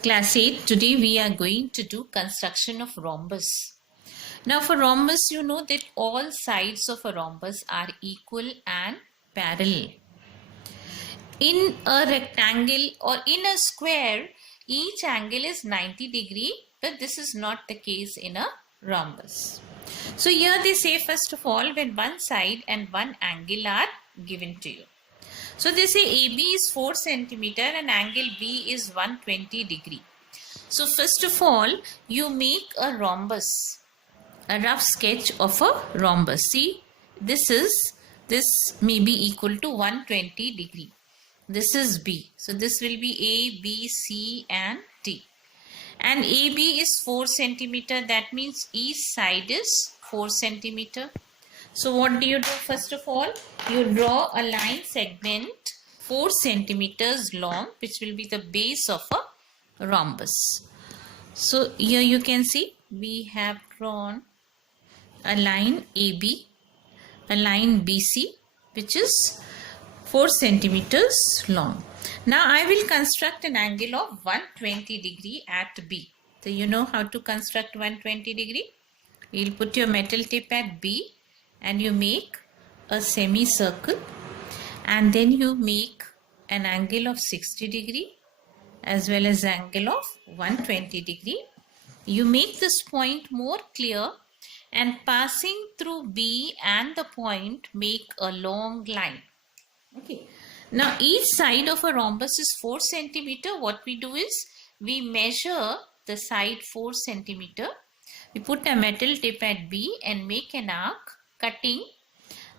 Class 8, today we are going to do construction of rhombus. Now for rhombus, you know that all sides of a rhombus are equal and parallel. In a rectangle or in a square, each angle is 90 degree, but this is not the case in a rhombus. So here they say first of all when one side and one angle are given to you. So they say AB is 4 centimeter and angle B is 120 degree. So first of all, you make a rhombus, a rough sketch of a rhombus. See, this may be equal to 120 degree. This is B. So this will be A, B, C and D. And AB is 4 centimeter. That means each side is 4 centimeter. So what do you do first of all? You draw a line segment 4 centimeters long, which will be the base of a rhombus. So here you can see we have drawn a line AB, a line BC, which is 4 centimeters long. Now I will construct an angle of 120 degree at B. So you know how to construct 120 degree? You'll put your metal tip at B and you make a semicircle, and then you make an angle of 60 degree as well as angle of 120 degree. You make this point more clear and passing through B and the point make a long line. Okay. Now each side of a rhombus is 4 centimeter. What we do is we measure the side 4 centimeter. We put a metal tip at B and make an arc cutting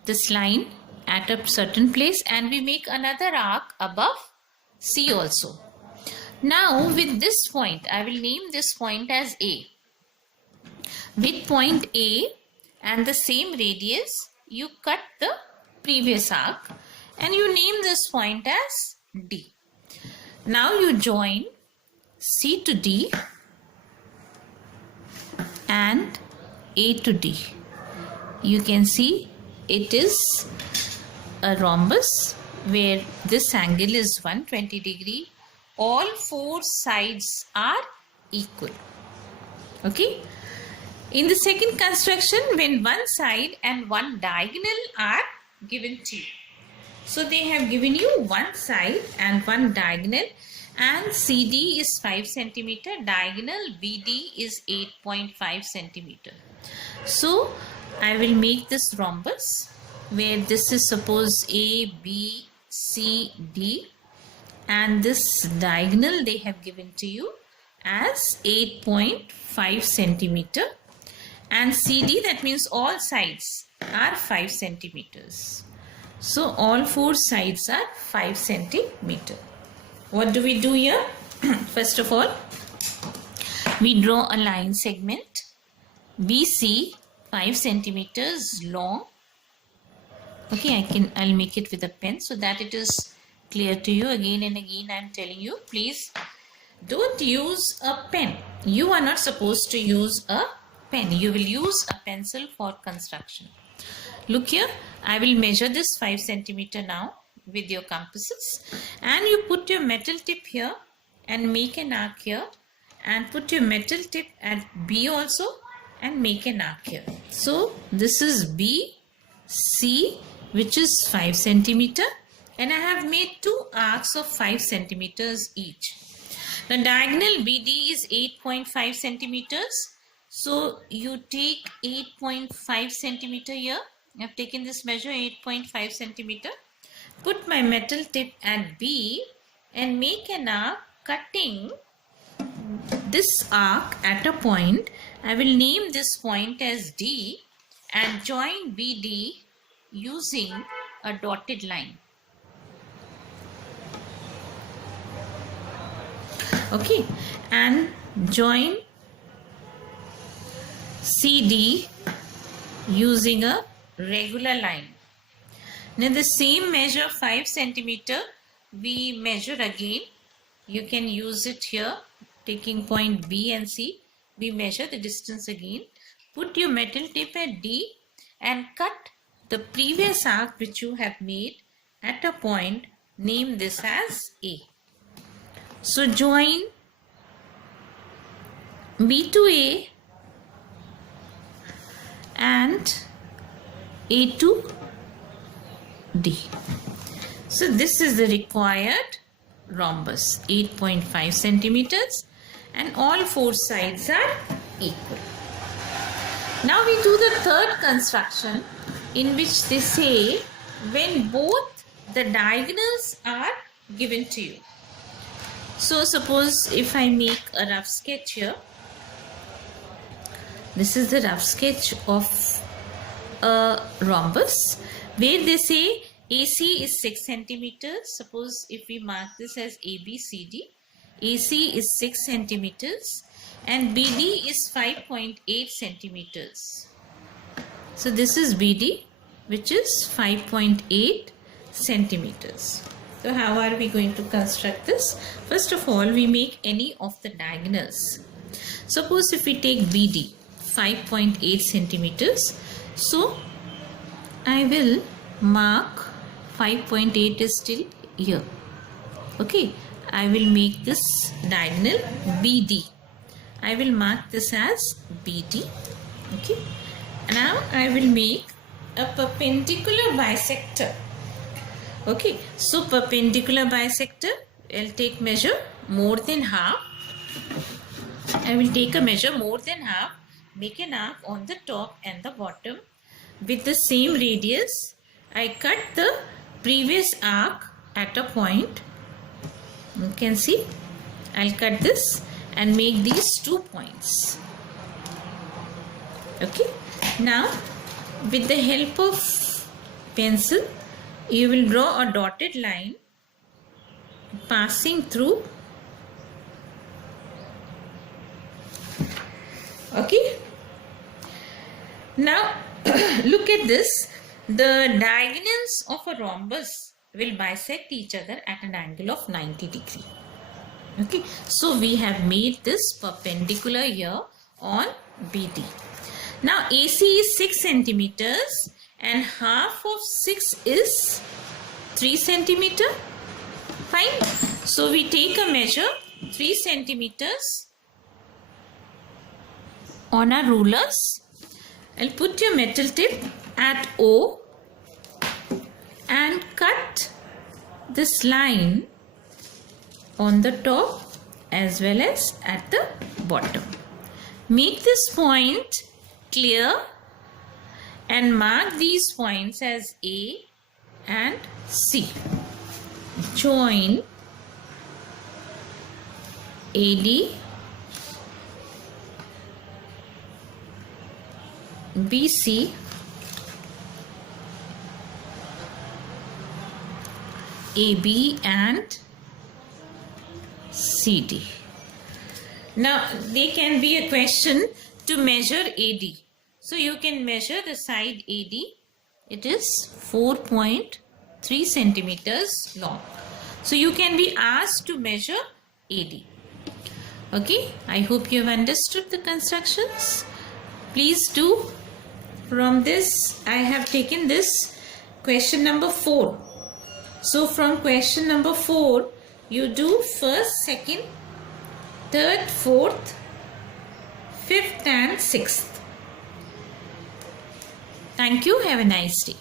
this line at a certain place, and we make another arc above C also. Now with this point, I will name this point as A. With point A and the same radius, you cut the previous arc and you name this point as D. Now you join C to D and A to D. You can see it is a rhombus where this angle is 120 degree. All 4 sides are equal. Okay. In the second construction, when one side and one diagonal are given to you. So they have given you one side and one diagonal, and CD is 5 centimeter, diagonal BD is 8.5 centimeter. So I will make this rhombus where this is suppose A, B, C, D, and this diagonal they have given to you as 8.5 centimeter, and CD, that means all sides are 5 centimeters. So all 4 sides are 5 centimeter. What do we do here? First of all, we draw a line segment BC 5 centimeters long. Okay, I'll make it with a pen so that it is clear to you. Again and again I am telling you, please don't use a pen. You are not supposed to use a pen. You will use a pencil for construction. Look here, I will measure this 5 centimeter now with your compasses, and you put your metal tip here and make an arc here, and put your metal tip at B also and make an arc here. So this is B, C, which is 5 centimeter, and I have made 2 arcs of 5 centimeters each. The diagonal BD is 8.5 centimeters. So you take 8.5 centimeter here. I have taken this measure 8.5 centimeter. Put my metal tip at B and make an arc cutting this arc at a point. I will name this point as D and join BD using a dotted line. Okay, and join CD using a regular line. Now the same measure 5 centimeter we measure again. You can use it here, taking point B and C. We measure the distance again. Put your metal tip at D and cut the previous arc which you have made at a point. Name this as A. So join B to A and A to D. So this is the required rhombus, 8.5 centimeters, and all four sides are equal. Now we do the third construction, in which they say when both the diagonals are given to you. So suppose if I make a rough sketch here, this is the rough sketch of a rhombus where they say AC is 6 centimeters. Suppose if we mark this as ABCD, AC is 6 centimeters and BD is 5.8 centimeters. So this is BD, which is 5.8 centimeters. So how are we going to construct this? First of all, we make any of the diagonals. Suppose if we take BD, 5.8 centimeters. So I will mark 5.8 is still here. Okay, I will make this diagonal BD. I will mark this as BD. Okay, now I will make a perpendicular bisector. Okay, so perpendicular bisector, I'll take measure more than half. I will take a measure more than half, make an arc on the top and the bottom. With the same radius, I cut the previous arc at a point. You can see, I'll cut this and make these 2 points. Okay, now with the help of pencil, you will draw a dotted line passing through. Okay, now look at this. The diagonals of a rhombus will bisect each other at an angle of 90 degrees. Okay, so we have made this perpendicular here on BD. Now AC is 6 centimeters and half of 6 is 3 centimeter. Fine. So we take a measure 3 centimeters on our rulers. I'll put your metal tip at O and cut this line on the top as well as at the bottom. Make this point clear and mark these points as A and C. Join AD, BC, AB and CD. Now there can be a question to measure AD. So you can measure the side AD. It is 4.3 centimeters long. So you can be asked to measure AD. Okay, I hope you have understood the constructions. Please do. From this, I have taken this question number 4. So from question number 4, you do first, second, third, fourth, fifth and sixth. Thank you. Have a nice day.